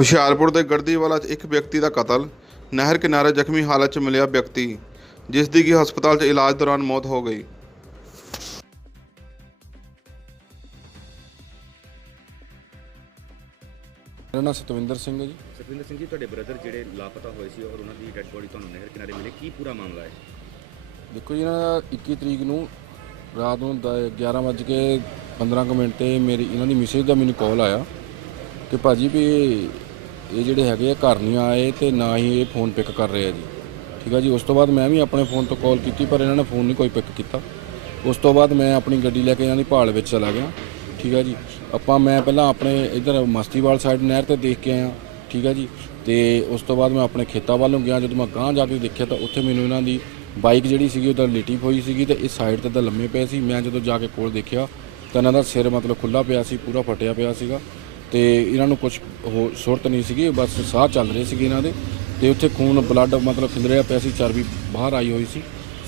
ਹੁਸ਼ਿਆਰਪੁਰ ਦੇ ਗੜਦੀਵਾਲਾ 'ਚ ਇੱਕ ਵਿਅਕਤੀ ਦਾ ਕਤਲ ਨਹਿਰ ਕਿਨਾਰੇ ਜ਼ਖਮੀ ਹਾਲਤ 'ਚ ਮਿਲਿਆ ਵਿਅਕਤੀ ਜਿਸ ਦੀ ਕਿ ਹਸਪਤਾਲ 'ਚ ਇਲਾਜ ਦੌਰਾਨ ਮੌਤ ਹੋ ਗਈ। ਮੇਰਾ ਨਾਮ ਸਤਵਿੰਦਰ ਸਿੰਘ ਹੈ ਜੀ। ਸਤਵਿੰਦਰ ਸਿੰਘ ਜੀ ਤੁਹਾਡੇ ਬ੍ਰਦਰ ਜਿਹੜੇ ਲਾਪਤਾ ਹੋਏ ਸੀ ਔਰ ਉਹਨਾਂ ਦੀ ਡੈੱਡ ਬੋਡੀ ਤੁਹਾਨੂੰ ਨਹਿਰ ਕਿਨਾਰੇ ਮਿਲੀ ਕੀ ਪੂਰਾ ਮਾਮਲਾ ਹੈ? ਦੇਖੋ ਜੀ ਇਹਨਾਂ ਦਾ 21 ਤਰੀਕ ਨੂੰ ਰਾਤ ਨੂੰ 11 ਵਜੇ ਕੇ 15 ਕੁ ਮਿੰਟ ਤੇ ਮੇਰੀ ਇਹਨਾਂ ਦੀ ਮੈਸੇਜ ਦਾ ਮੈਨੂੰ ਕਾਲ ਆਇਆ ਕਿ ਭਾਜੀ ਵੀ ਇਹ ਜਿਹੜੇ ਹੈਗੇ ਆ, ਘਰ ਨਹੀਂ ਆਏ ਤੇ ਨਾ ਹੀ ਇਹ ਫੋਨ ਪਿਕ ਕਰ ਰਹੇ ਆ ਜੀ। ਠੀਕ ਆ ਜੀ, ਉਸ ਤੋਂ ਬਾਅਦ ਮੈਂ ਵੀ ਆਪਣੇ ਫੋਨ ਤੋਂ ਕਾਲ ਕੀਤੀ, ਪਰ ਇਹਨਾਂ ਨੇ ਫੋਨ ਨਹੀਂ ਕੋਈ ਪਿਕ ਕੀਤਾ। ਉਸ ਤੋਂ ਬਾਅਦ ਮੈਂ ਆਪਣੀ ਗੱਡੀ ਲੈ ਕੇ ਇਹਨਾਂ ਦੀ ਭਾਲ ਵਿੱਚ ਚਲਾ ਗਿਆ। ਠੀਕ ਆ ਜੀ, ਆਪਾਂ ਮੈਂ ਪਹਿਲਾਂ ਆਪਣੇ ਇਧਰ ਮਸਤੀਵਾਲ ਸਾਈਡ ਨਹਿਰ ਤੇ ਦੇਖ ਕੇ ਆਇਆ। ਠੀਕ ਆ ਜੀ, ਤੇ ਉਸ ਤੋਂ ਬਾਅਦ ਮੈਂ ਆਪਣੇ ਖੇਤਾਂ ਵੱਲ ਨੂੰ ਗਿਆ। ਜਦੋਂ ਮੈਂ ਗਾਂਹ ਜਾ ਕੇ ਦੇਖਿਆ ਤਾਂ ਉੱਥੇ ਮੈਨੂੰ ਇਹਨਾਂ ਦੀ ਬਾਈਕ ਜਿਹੜੀ ਸੀਗੀ ਉਹਦਾ ਲਿਟੀ ਹੋਈ ਸੀਗੀ ਤੇ ਇਸ ਸਾਈਡ ਤੇ ਤਾਂ ਲੰਮੇ ਪਏ ਸੀ। ਮੈਂ ਜਦੋਂ ਜਾ ਕੇ ਕੋਲ ਦੇਖਿਆ ਤਾਂ ਇਹਨਾਂ ਦਾ ਸਿਰ ਮਤਲਬ ਖੁੱਲਾ ਪਿਆ ਸੀ, ਪੂਰਾ ਫਟਿਆ ਪਿਆ ਸੀਗਾ। ਤੇ ਇਹਨਾਂ ਨੂੰ ਕੁਝ ਸੁਰਤ ਨਹੀਂ ਸੀਗੀ, ਬਸ ਸਾਹ ਚੱਲ ਰਹੇ ਸੀਗੇ ਇਹਨਾਂ ਦੇ। ਤੇ ਉੱਥੇ ਖੂਨ ਬਲੱਡ ਮਤਲਬ ਖਿਲਰਿਆ ਪਿਆ ਸੀ ਚਰਬੀ ਬਾਹਰ ਆਈ ਹੋਈ ਸੀ।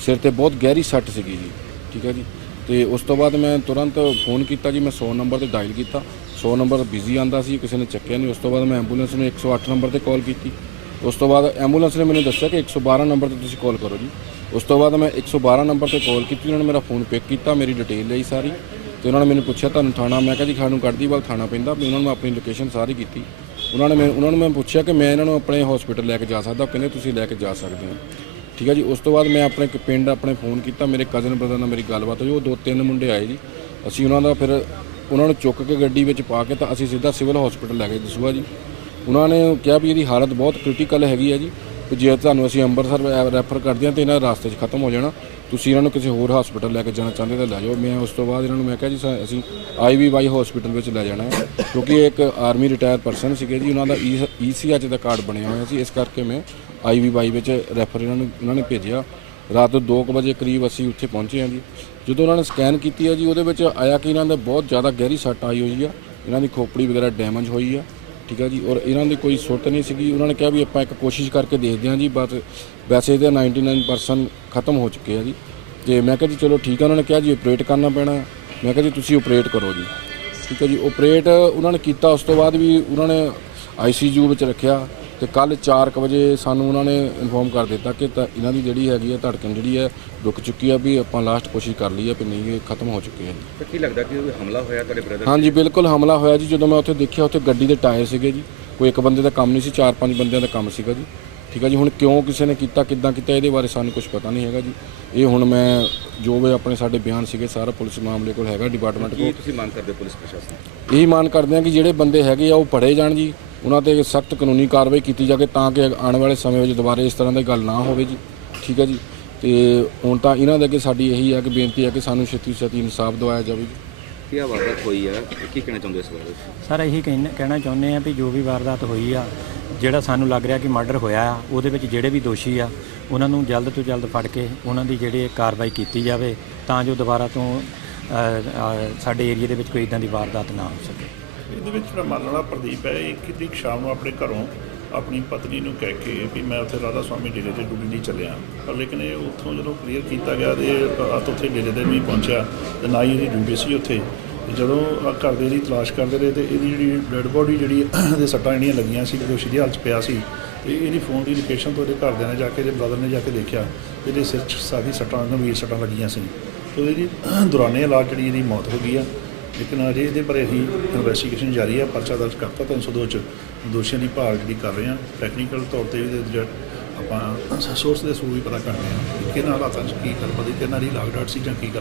ਸਿਰ ਤੇ ਬਹੁਤ ਗਹਿਰੀ ਸੱਟ ਸੀਗੀ ਜੀ, ਠੀਕ ਹੈ ਜੀ। ਤੇ ਉਸ ਤੋਂ ਬਾਅਦ ਮੈਂ ਤੁਰੰਤ ਫੋਨ ਕੀਤਾ ਜੀ, ਮੈਂ 100 ਨੰਬਰ ਤੇ ਡਾਇਲ ਕੀਤਾ। 100 ਨੰਬਰ ਬਿਜ਼ੀ ਆਂਦਾ ਸੀ, ਕਿਸੇ ਨੇ ਚੱਕਿਆ ਨਹੀਂ। ਉਸ ਤੋਂ ਬਾਅਦ ਮੈਂ ਐਂਬੂਲੈਂਸ ਨੂੰ 108 ਨੰਬਰ ਤੇ ਕਾਲ ਕੀਤੀ। ਉਸ ਤੋਂ ਬਾਅਦ ਐਂਬੂਲੈਂਸ ਨੇ ਮੈਨੂੰ ਦੱਸਿਆ ਕਿ 112 ਨੰਬਰ ਤੇ ਤੁਸੀਂ ਕਾਲ ਕਰੋ ਜੀ। ਉਸ ਤੋਂ ਬਾਅਦ ਮੈਂ 112 ਨੰਬਰ ਤੇ ਕਾਲ ਕੀਤੀ, ਉਹਨਾਂ ਨੇ ਮੇਰਾ ਫੋਨ ਪਿਕ ਕੀਤਾ, ਮੇਰੀ ਡਿਟੇਲ ਲਈ ਸਾਰੀ। ਤੇ ਉਹਨਾਂ ਨੇ ਮੈਨੂੰ ਪੁੱਛਿਆ, ਤੁਹਾਨੂੰ ਥਾਣਾ? ਮੈਂ ਕਿਹਾ, ਜੀ, ਸਾਨੂੰ ਕੱਢਦੀ ਵੱਲ ਥਾਣਾ ਪੈਂਦਾ, ਵੀ ਉਹਨਾਂ ਨੂੰ ਆਪਣੀ ਲੋਕੇਸ਼ਨ ਸਾਰੀ ਕੀਤੀ। ਉਹਨਾਂ ਨੇ ਮੈਂ, ਉਹਨਾਂ ਨੂੰ ਮੈਂ ਪੁੱਛਿਆ ਕਿ ਮੈਂ ਇਹਨਾਂ ਨੂੰ ਆਪਣੇ ਹਸਪੀਟਲ ਲੈ ਕੇ ਜਾ ਸਕਦਾ, ਉਹ ਕਹਿੰਦੇ, ਤੁਸੀਂ ਲੈ ਕੇ ਜਾ ਸਕਦੇ ਹੋ। ਠੀਕ ਹੈ ਜੀ, ਉਸ ਤੋਂ ਬਾਅਦ ਮੈਂ ਆਪਣੇ ਇੱਕ ਪਿੰਡ ਆਪਣੇ ਫੋਨ ਕੀਤਾ, ਮੇਰੇ ਕਜ਼ਨ ਬ੍ਰਦਰ ਨਾਲ ਮੇਰੀ ਗੱਲਬਾਤ ਹੋਈ, ਉਹ ਦੋ ਤਿੰਨ ਮੁੰਡੇ ਆਏ ਜੀ। ਅਸੀਂ ਉਹਨਾਂ ਦਾ ਫਿਰ, ਉਹਨਾਂ ਨੂੰ ਚੁੱਕ ਕੇ ਗੱਡੀ ਵਿੱਚ ਪਾ ਕੇ ਤਾਂ ਅਸੀਂ ਸਿੱਧਾ ਸਿਵਲ ਹਸਪੀਟਲ ਲੈ ਗਏ ਦਸੂਆ ਜੀ। ਉਹਨਾਂ ਨੇ ਕਿਹਾ ਵੀ ਇਹਦੀ ਹਾਲਤ ਬਹੁਤ ਕ੍ਰਿਟੀਕਲ ਹੈਗੀ ਹੈ ਜੀ। ਜੇ ਤੁਹਾਨੂੰ ਅਸੀਂ ਅੰਮ੍ਰਿਤਸਰ ਰੈਫਰ ਕਰਦੇ ਹਾਂ ਤੇ ਇਹਨਾਂ ਦਾ ਰਾਸਤੇ 'ਚ ਖਤਮ ਹੋ ਜਾਣਾ, ਤੁਸੀਂ ਇਹਨਾਂ ਨੂੰ ਕਿਸੇ ਹੋਰ ਹਸਪੀਟਲ ਲੈ ਕੇ ਜਾਣਾ ਚਾਹੁੰਦੇ ਤਾਂ ਲੈ ਜਾਓ। ਮੈਂ ਉਸ ਤੋਂ ਬਾਅਦ ਇਹਨਾਂ ਨੂੰ ਮੈਂ ਕਿਹਾ ਜੀ, ਸਾ- ਅਸੀਂ ਆਈਵੀਵਾਈ ਹਸਪੀਟਲ ਵਿੱਚ ਲੈ ਜਾਣਾ ਹੈ, ਕਿਉਂਕਿ ਇਹ ਇੱਕ ਆਰਮੀ ਰਿਟਾਇਰ ਪਰਸਨ ਸੀਗੇ ਜੀ, ਉਹਨਾਂ ਦਾ e-, ਈਸੀਐਚ ਦਾ ਕਾਰਡ ਬਣਿਆ ਹੋਇਆ ਸੀ, ਇਸ ਕਰਕੇ ਮੈਂ ਆਈਵੀਵਾਈ ਵਿੱਚ ਰੈਫਰ ਇਹਨਾਂ ਨੂੰ ਉਹਨਾਂ ਨੇ ਭੇਜਿਆ। ਰਾਤ ਨੂੰ 2 ਵਜੇ ਕਰੀਬ ਅਸੀਂ ਉੱਥੇ ਪਹੁੰਚੇ ਹਾਂ ਜੀ। ਜਦੋਂ ਉਹਨਾਂ ਨੇ ਸਕੈਨ ਕੀਤੀ ਹੈ ਜੀ, ਉਹਦੇ ਵਿੱਚ ਆਇਆ ਕਿ ਇਹਨਾਂ ਦੇ ਬਹੁਤ ਜ਼ਿਆਦਾ ਗਹਿਰੀ ਸੱਟ ਆਈ ਹੋਈ ਆ, ਇਹਨਾਂ ਦੀ ਖੋਪੜੀ ਵਗੈਰਾ ਡੈਮੇਜ ਹੋਈ ਆ। ਠੀਕ ਹੈ ਜੀ, ਔਰ ਇਹਨਾਂ ਦੀ ਕੋਈ ਸੁਰਤ ਨਹੀਂ ਸੀਗੀ। ਉਹਨਾਂ ਨੇ ਕਿਹਾ ਵੀ ਆਪਾਂ ਇੱਕ ਕੋਸ਼ਿਸ਼ ਕਰਕੇ ਦੇਖਦੇ ਹਾਂ ਜੀ ਬਸ ਵੈਸੇ ਇਹਦੇ 99% ਖਤਮ ਹੋ ਚੁੱਕੇ ਆ ਜੀ। ਤੇ ਮੈਂ ਕਿਹਾ ਜੀ, ਚਲੋ ਠੀਕ ਆ, ਉਹਨਾਂ ਨੇ ਕਿਹਾ ਜੀ ਆਪਰੇਟ ਕਰਨਾ ਪੈਣਾ। ਮੈਂ ਕਿਹਾ ਜੀ, ਤੁਸੀਂ ਆਪਰੇਟ ਕਰੋ ਜੀ। ਠੀਕ ਹੈ ਜੀ ਆਪਰੇਟ ਉਹਨਾਂ ਨੇ ਕੀਤਾ, ਉਸ ਤੋਂ ਬਾਅਦ ਵੀ ਉਹਨਾਂ ਨੇ ਆਈਸੀਯੂ ਵਿੱਚ ਰੱਖਿਆ। ਤੇ ਕੱਲ 4:00 ਵਜੇ ਸਾਨੂੰ ਉਹਨਾਂ ਨੇ ਇਨਫੋਰਮ ਕਰ ਦਿੱਤਾ ਕਿ ਤਾਂ ਇਹਨਾਂ ਦੀ ਜਿਹੜੀ ਹੈਗੀ ਹੈ ਧੜਕਣ ਜਿਹੜੀ ਹੈ ਰੁਕ ਚੁੱਕੀ ਆ ਵੀ ਆਪਾਂ ਲਾਸਟ ਕੋਸ਼ਿਸ਼ ਕਰ ਲਈ ਹੈ ਕਿ ਨਹੀਂ ਇਹ ਖਤਮ ਹੋ ਚੁੱਕੇ ਹੈ। ਤਾਂ ਕੀ ਲੱਗਦਾ ਕਿ ਕੋਈ ਹਮਲਾ ਹੋਇਆ ਤੁਹਾਡੇ ਬ੍ਰਦਰ ਹਾਂਜੀ ਬਿਲਕੁਲ ਹਮਲਾ ਹੋਇਆ ਜੀ। ਜਦੋਂ ਮੈਂ ਉੱਥੇ ਦੇਖਿਆ ਉੱਥੇ ਗੱਡੀ ਦੇ ਟਾਇਰ ਸੀਗੇ ਜੀ। ਕੋਈ ਇੱਕ ਬੰਦੇ ਦਾ ਕੰਮ ਨਹੀਂ ਸੀ ਚਾਰ ਪੰਜ ਬੰਦਿਆਂ ਦਾ ਕੰਮ ਸੀਗਾ ਜੀ। ਠੀਕ ਹੈ ਜੀ ਹੁਣ ਕਿਉਂ ਕਿਸੇ ਨੇ ਕੀਤਾ ਕਿੱਦਾਂ ਕੀਤਾ ਇਹਦੇ ਬਾਰੇ ਸਾਨੂੰ ਕੁਝ ਪਤਾ ਨਹੀਂ ਹੈਗਾ ਜੀ। ਇਹ ਹੁਣ ਮੈਂ ਜੋ ਵੀ ਆਪਣੇ ਸਾਡੇ ਬਿਆਨ ਸੀਗੇ ਸਾਰਾ ਪੁਲਿਸ ਮਾਮਲੇ ਕੋਲ ਹੈਗਾ ਡਿਪਾਰਟਮੈਂਟ ਕੋਲ। ਤੁਸੀਂ ਮੰਗ ਕਰਦੇ ਪੁਲਿਸ ਪ੍ਰਸ਼ਾਸਨ? ਇਹੀ ਮਾਨ ਕਰਦੇ ਆ ਕਿ ਜਿਹੜੇ ਬੰਦੇ ਹੈਗੇ ਆ ਉਹ ਫੜੇ ਜਾਣ ਜੀ। ਉਹਨਾਂ ਤੇ ਸਖਤ ਕਾਨੂੰਨੀ ਕਾਰਵਾਈ ਕੀਤੀ ਜਾਵੇ ਤਾਂ ਕਿ ਆਉਣ ਵਾਲੇ ਸਮੇਂ ਵਿੱਚ ਦੁਬਾਰਾ ਇਸ ਤਰ੍ਹਾਂ ਦੀ ਗੱਲ ਨਾ ਹੋਵੇ ਜੀ। ਠੀਕ ਹੈ ਜੀ? ਤੇ ਹੁਣ ਤਾਂ ਇਹਨਾਂ ਦੇ ਅੱਗੇ ਸਾਡੀ ਇਹੀ ਹੈ ਕਿ ਬੇਨਤੀ ਹੈ ਕਿ ਸਾਨੂੰ ਛੇਤੀ ਛੇਤੀ ਇਨਸਾਫ ਦਿਵਾਇਆ ਜਾਵੇ ਜੀ। ਕੀ ਆ ਵਾਰਦਾਤ ਹੋਈ ਹੈ ਕੀ ਕਹਿਣਾ ਚਾਹੁੰਦੇ ਹੋ ਇਸ ਬਾਰੇ? ਸਰ ਇਹੀ ਕਹਿਣ- ਕਹਿਣਾ ਚਾਹੁੰਦੇ ਆ ਵੀ ਜੋ ਵੀ ਵਾਰਦਾਤ ਹੋਈ ਆ ਜਿਹੜਾ ਸਾਨੂੰ ਲੱਗ ਰਿਹਾ ਕਿ ਮਰਡਰ ਹੋਇਆ ਆ ਉਹਦੇ ਵਿੱਚ ਜਿਹੜੇ ਵੀ ਦੋਸ਼ੀ ਆ ਉਹਨਾਂ ਨੂੰ ਜਲਦ ਤੋਂ ਜਲਦ ਫੜ ਕੇ ਉਹਨਾਂ ਦੀ ਜਿਹੜੀ ਕਾਰਵਾਈ ਕੀਤੀ ਜਾਵੇ ਤਾਂ ਜੋ ਦੁਬਾਰਾ ਤੋਂ ਸਾਡੇ ਏਰੀਆ ਦੇ ਵਿੱਚ ਕੋਈ ਇਦਾਂ ਦੀ ਵਾਰਦਾਤ ਨਾ ਹੋ ਸਕੇ। ਇਹਦੇ ਵਿੱਚ ਜਿਹੜਾ ਮੰਨ ਵਾਲਾ ਪ੍ਰਦੀਪ ਹੈ ਇਹ ਕਿਤੇ ਸ਼ਾਮ ਨੂੰ ਆਪਣੇ ਘਰੋਂ ਆਪਣੀ ਪਤਨੀ ਨੂੰ ਕਹਿ ਕੇ ਵੀ ਮੈਂ ਉੱਥੇ ਰਾਧਾ ਸਵਾਮੀ ਡੇਰੇ ਤੇ ਡੁੱਬੀ ਨਹੀਂ ਚੱਲਿਆ। ਪਰ ਲੇਕਿਨ ਇਹ ਉੱਥੋਂ ਜਦੋਂ ਕਲੀਅਰ ਕੀਤਾ ਗਿਆ ਤੇ ਰਾਤ ਉੱਥੇ ਡੇਰੇ ਤੇ ਨਹੀਂ ਪਹੁੰਚਿਆ ਤੇ ਨਾ ਹੀ ਇਹਦੀ ਡਿਊਟੀ ਸੀ ਉੱਥੇ। ਜਦੋਂ ਘਰ ਦੇ ਦੀ ਤਲਾਸ਼ ਕਰਦੇ ਰਹੇ ਤੇ ਇਹਦੀ ਜਿਹੜੀ ਡੈੱਡ ਬੋਡੀ ਜਿਹੜੀ ਇਹਦੇ ਸੱਟਾਂ ਜਿਹੜੀਆਂ ਲੱਗੀਆਂ ਸੀ, ਦੋਸ਼ੀ ਦੀ ਹਾਲਤ 'ਚ ਪਿਆ ਸੀ ਤੇ ਇਹਦੀ ਫੋਨ ਦੀ ਲੋਕੇਸ਼ਨ ਤੋਂ ਇਹਦੇ ਘਰਦਿਆਂ ਨੇ ਜਾ ਕੇ ਇਹਦੇ ਬ੍ਰਦਰ ਨੇ ਜਾ ਕੇ ਦੇਖਿਆ ਇਹਦੇ ਸਿਰ 'ਚ ਸਾਰੀ ਸੱਟਾਂ, ਗੰਭੀਰ ਸੱਟਾਂ ਲੱਗੀਆਂ ਸੀ। ਤੇ ਇਹਦੀ ਦੌਰਾਨੇ ਇਲਾਜ ਜਿਹੜੀ ਇਹਦੀ ਮੌਤ ਹੋ ਗਈ ਆ। ਲੇਕਿਨ ਅਜੇ ਇਹਦੇ ਬਾਰੇ ਅਸੀਂ ਇਨਵੈਸਟੀਗੇਸ਼ਨ ਜਾਰੀ ਹੈ ਪਰਚਾ ਦਰਜ ਕਰਤਾ 302 ਚ ਦੋਸ਼ੀਆਂ ਦੀ ਭਾਲ ਜਿਹੜੀ ਕਰ ਰਹੇ ਹਾਂ ਟੈਕਨੀਕਲ ਤੌਰ ਤੇ ਇਹਦੇ ਜਿਹੜਾ ਆਪਾਂ ਸੋਰਸ ਦੇ ਸੂ ਵੀ ਪਤਾ ਕਰਦੇ ਹਾਂ ਕਿ ਕਿਹਨਾਂ ਹਾਲਾਤਾਂ 'ਚ ਕੀ ਗੱਲ ਕਿਹਨਾਂ ਦੀ ਲਾਗ ਡਾਟ ਸੀ ਜਾਂ ਕੀ ਗੱਲ